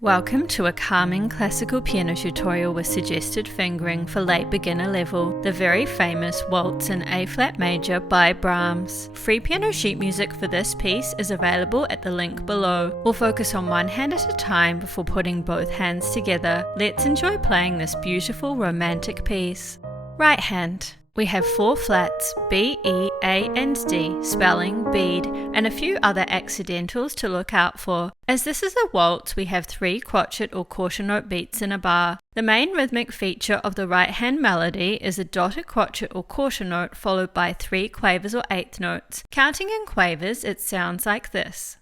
Welcome to a calming classical piano tutorial with suggested fingering for late beginner level, the very famous Waltz in A-flat major by Brahms. Free piano sheet music for this piece is available at the link below. We'll focus on one hand at a time before putting both hands together. Let's enjoy playing this beautiful romantic piece. Right hand. We have 4 flats, B, E, A and D, spelling, bead, and a few other accidentals to look out for. As this is a waltz, we have 3 crotchet or quarter note beats in a bar. The main rhythmic feature of the right hand melody is a dotted crotchet or quarter note followed by 3 quavers or eighth notes. Counting in quavers, it sounds like this.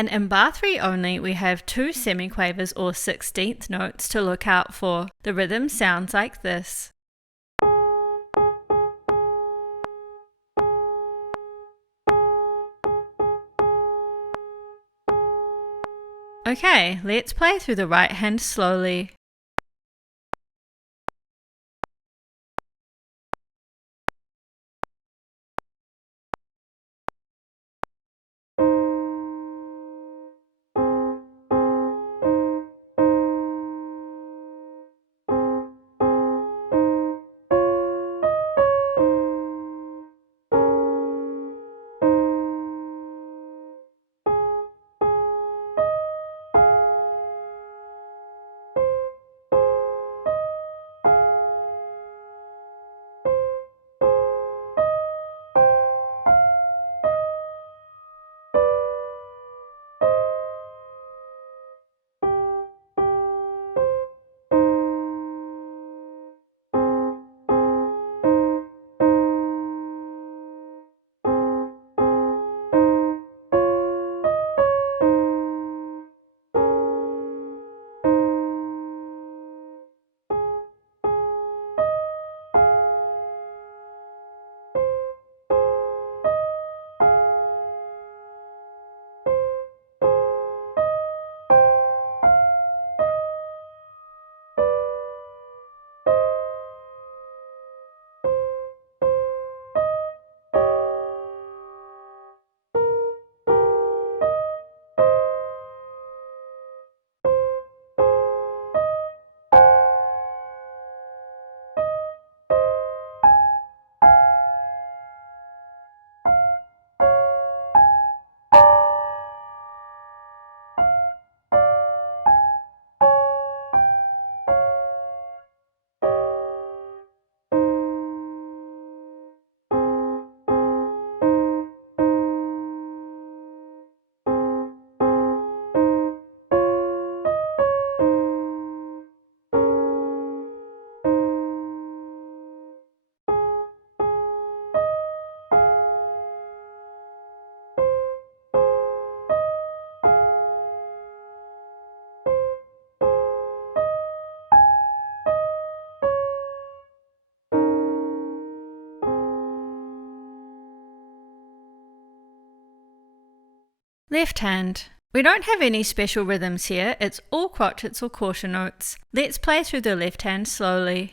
And in bar 3 only, we have 2 semiquavers or 16th notes to look out for. The rhythm sounds like this. Okay, let's play through the right hand slowly. Left hand. We don't have any special rhythms here, it's all crotchets or quarter notes. Let's play through the left hand slowly.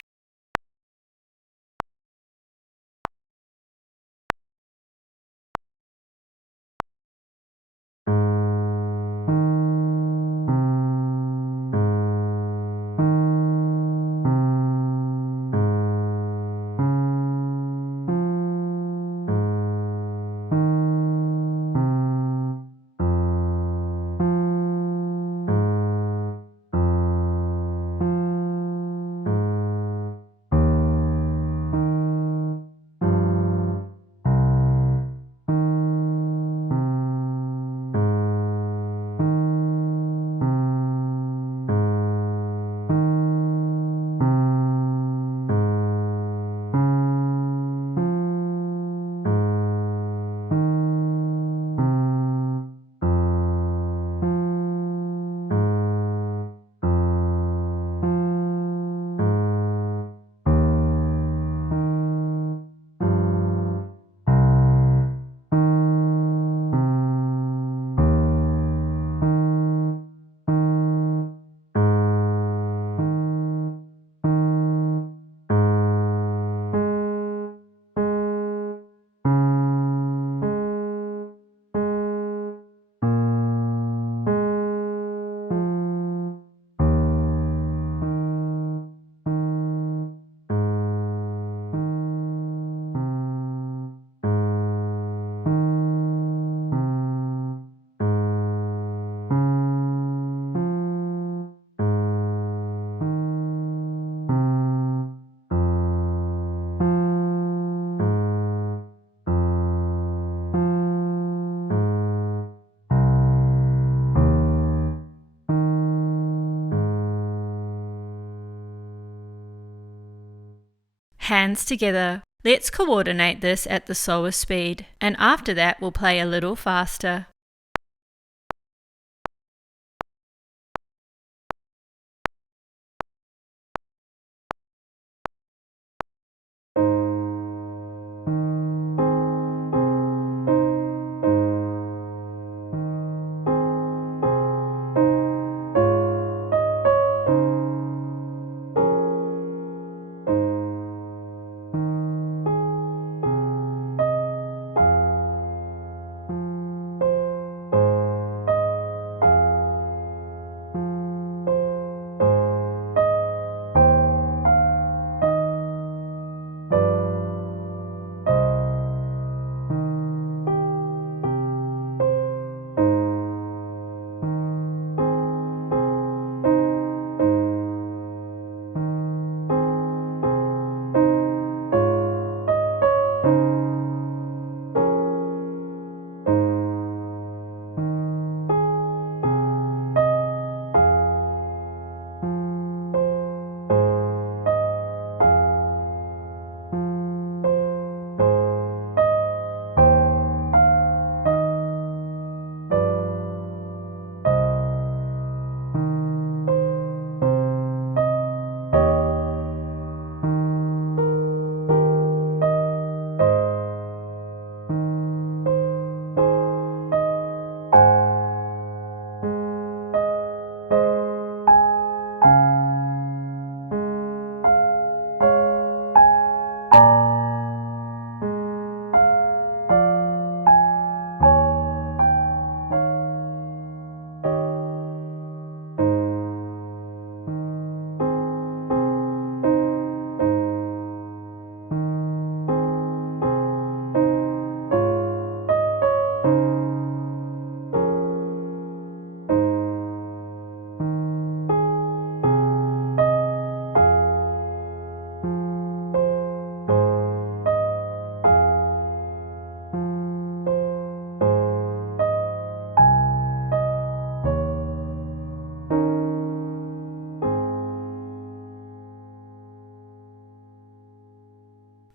Hands together. Let's coordinate this at the slower speed, and after that we'll play a little faster.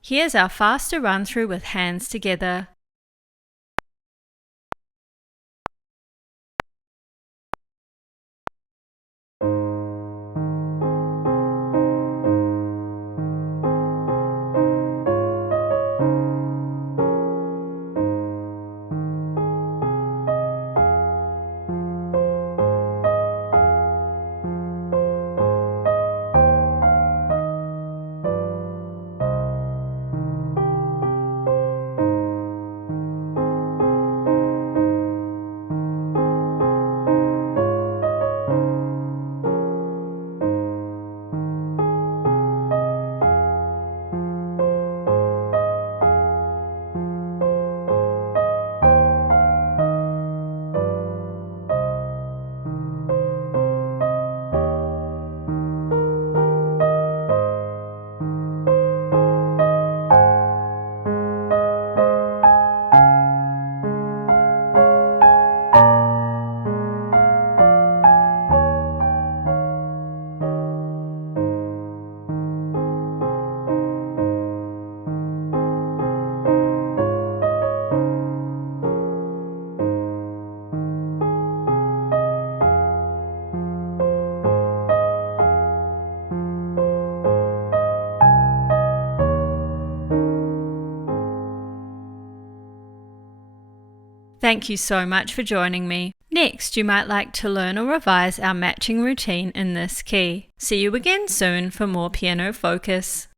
Here's our faster run through with hands together. Thank you so much for joining me. Next, you might like to learn or revise our matching routine in this key. See you again soon for more piano focus.